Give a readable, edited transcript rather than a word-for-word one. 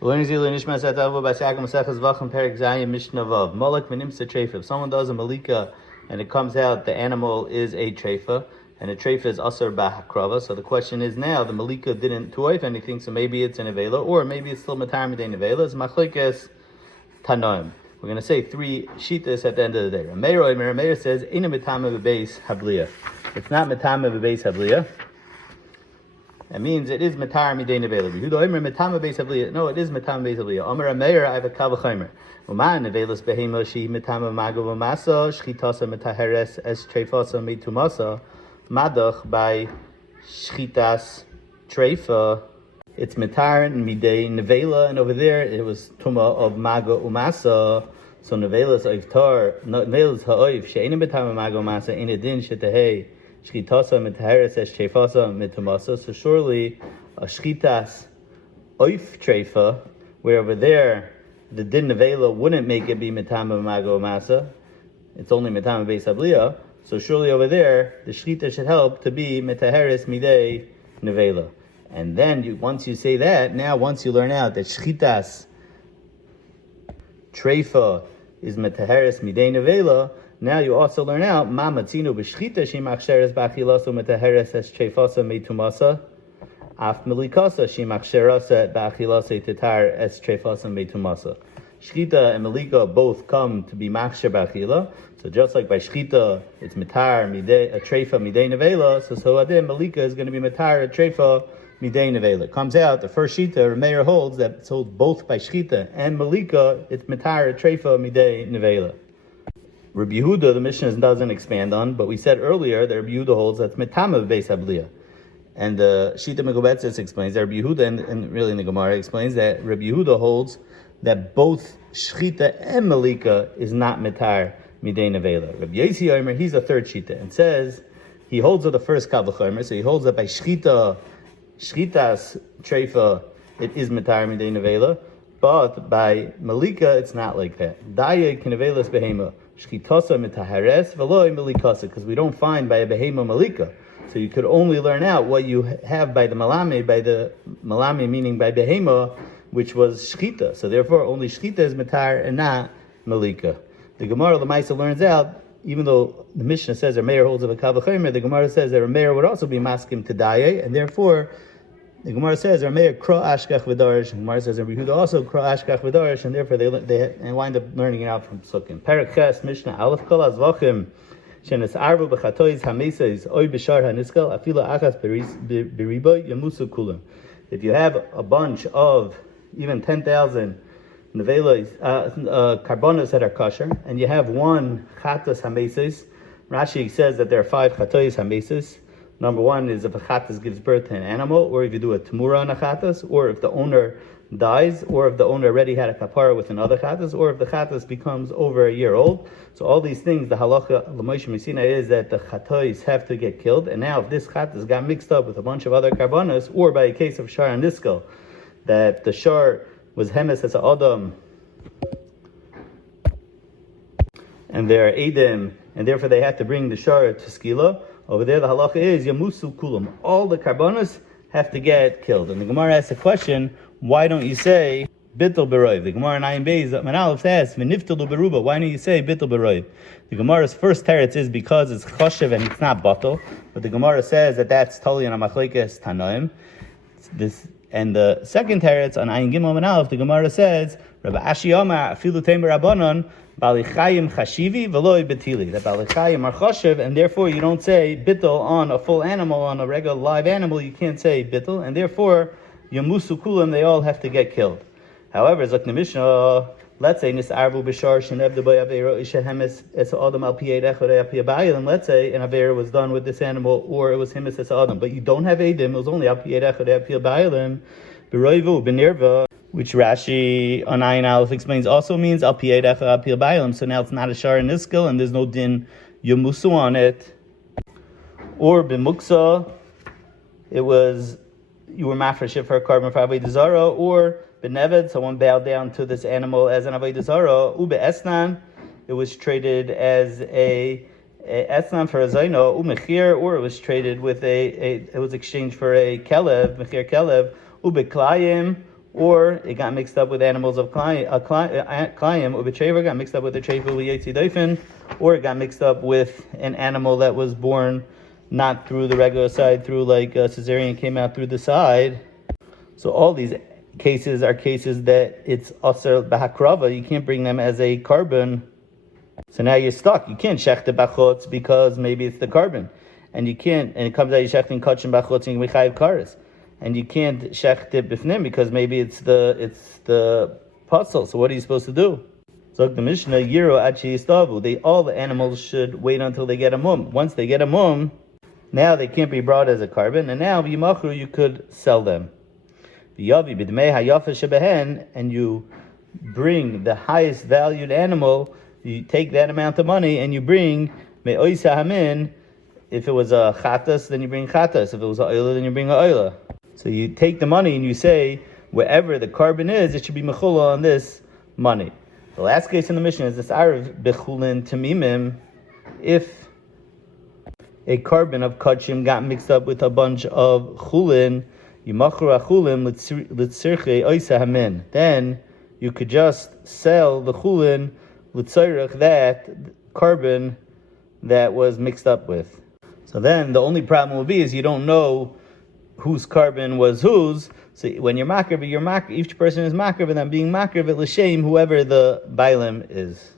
Nishmas Etta Ahuva by Zevachim Mishna Yomi. Molek menimsa treifa. If someone does a malika and it comes out the animal is a treifa, and a treifa is asar b'hakrava. So the question is now the malika didn't tuoif anything, so maybe it's an avela, or maybe it's still matar midei avela. It's machlekes tanoim. We're going to say three shitas at the end of the day. Rameir says ina mitama b'beis habliya. It's not mitama b'beis habliya. That means it is matar midei nevela. No, it is matama beis habliya. Omer Rameir, I have a kavachimer. Uman nevelas behema she matama magav masa shchitasa metaheres es treifasa mitumasa madach by shchitas treifa. It's matar midei nevela, and over there it was tuma of maga umasa. So nevelas oivtar, nevelas haoiv she'ena matama maga umasa in a din shetahei. Shchitasa metaheres es treifasa mitumasa. So surely a shchitas oif treifa, where over there the din nevela wouldn't make it be metama mago masa. It's only metama beis habliya. So surely over there the shchita should help to be metaheres midei nevela. And then once you say that, now once you learn out that shchitas treifa is metaheres midei nevela, now you also learn out ma matzinu b'shchita shemachsheres b'achilaso metaheres es treifasa meitumasa af melikasa shemachsherasa b'achilasa tetar es treifasa meitumasa. Shchita and melika both come to be machsher b'achila. So just like by shchita it's metar midei a treifa midei nevela, so adin melika is going to be metar a treifa midei nevela. Comes out the first shita Rameir holds that it's holds both by shchita and melika it's metar a treifa midei nevela. Rabbi Yehuda, the Mishnah doesn't expand on, but we said earlier that Rabbi Yehuda holds that's metama beis habliya. And the Shita Megobetzes explains that Rabbi Yehuda, and really in the Gemara explains that Rabbi Yehuda holds that both shchita and malika is not metar midei nevela. Rabbi Yossi Yomer, he's a third shita, and says he holds of the first kavachomer, so he holds that by shchitas treifa it is metar midei nevela, but by malika it's not like that. Daya k'nevelas behema shchitasa mitahares v'lo malikasa, because we don't find by a behema malika. So you could only learn out what you have by the malame meaning by behema, which was shchita. So therefore only shchita is matar and not malika. The Gemara Lamaisa learns out, even though the Mishnah says Rameir holds of a kavachimer, the Gemara says that Rameir would also be maskim to daye, and therefore the Gemara says Rameir kra ashkach v'darish. The Gemara says Rabbi Yehuda also kra ashkach v'darish, and therefore they wind up learning it out from Sukkim. Perek Ches Mishnah Aleph Kol Zevachim shenes arvu b'chatois hameisais oy b'shar haniskal afila achas beriba yamusu kulam. If you have a bunch of even 10,000 nevelas, karbonos that are kosher, and you have one chatas hameisais, Rashi says that there are 5 chatois hameisais. Number one is if a chatas gives birth to an animal, or if you do a temura on a chatas, or if the owner dies, or if the owner already had a kapara with another chatas, or if the chatas becomes over a year old. So all these things, the halacha l'Moshe Messina is that the chatos have to get killed. And now if this chatas got mixed up with a bunch of other karbanos, or by a case of shar and niskal, that the shar was hemes as a adam, and they're edim, and therefore they have to bring the shar to skila. Over there, the halacha is yamusu kulam. All the karbanos have to get killed. And the Gemara asks the question, why don't you say bittul beroiv? The Gemara in Ayin Beis Manalef says v'niftalu beruba. Why don't you say bittul beroiv? The Gemara's first teretz is because it's choshev and it's not batal. But the Gemara says that that's totally on a machlekes tanoim. And the second teretz on Ayin Gimel Manalef, the Gemara says Rabbi Ashi Yoma afilu temer rabbanon balichayim chashivi v'loi betili. That balichayim are choshev, and therefore you don't say bittul on a full animal, on a regular live animal. You can't say bittul, and therefore yamusu kulam, they all have to get killed. However, as like the Mishnah, let's say nisarvu b'shar shenevde b'yaveira ishehemes es adam al piyei echorei al piyei ba'alim. Let's say an avera was done with this animal, or it was hemes es adam, but you don't have edim. It was only al piyei echorei al piyei ba'alim b'roivu b'nirva, which Rashi on Ayin Aleph explains also means al piyei echorei al piyei ba'alim. So now it's not a shar and niskal, and there's no din yamusu on it. Or b'muksa, it was you were mafresh for a carbon for avodah zara, or beneved, someone bowed down to this animal as an avodah zara. Ube esnan, it was traded as a esnan for a zaino. Umechir, or it was traded with it was exchanged for a kelev, mechir kelev. Ube klayim, or it got mixed up with animals of Klayim, or B'Trever got mixed up with the Trever L'Yetzi Doifen, or it got mixed up with an animal that was born not through the regular side, through like a cesarean came out through the side. So all these cases are cases that it's Aser B'Hakrava, you can't bring them as a carbon. So now you're stuck. You can't shech the bachotz because maybe it's the carbon. And you can't, and it comes out you shechting kachim bachotz and you chayiv kares. And you can't shech it bifnim because maybe it's the puzzle. So what are you supposed to do? So the Mishnah Yiro Achi Yistavu. All the animals should wait until they get a mum. Once they get a mum, now they can't be brought as a carbon, and now v'yimachru you could sell them. V'yavi b'dmei hayafa shebehen, and you bring the highest valued animal. You take that amount of money and you bring me'oisa hamin. If it was a chatas, then you bring chatas. If it was a oila, then you bring a oila. So you take the money and you say, wherever the carbon is, it should be mechula on this money. The last case in the Mishnah is this arav bechulin tamimim. If a carbon of kachim got mixed up with a bunch of chulin, yimachru achulin litzirche oisa hamin. Then you could just sell the chulin l'tzirach, that carbon that was mixed up with. So then the only problem will be is you don't know whose carbon was whose. So when you're makriv, each person is makriv, and I'm being makriv at l'shem whoever the bailim is.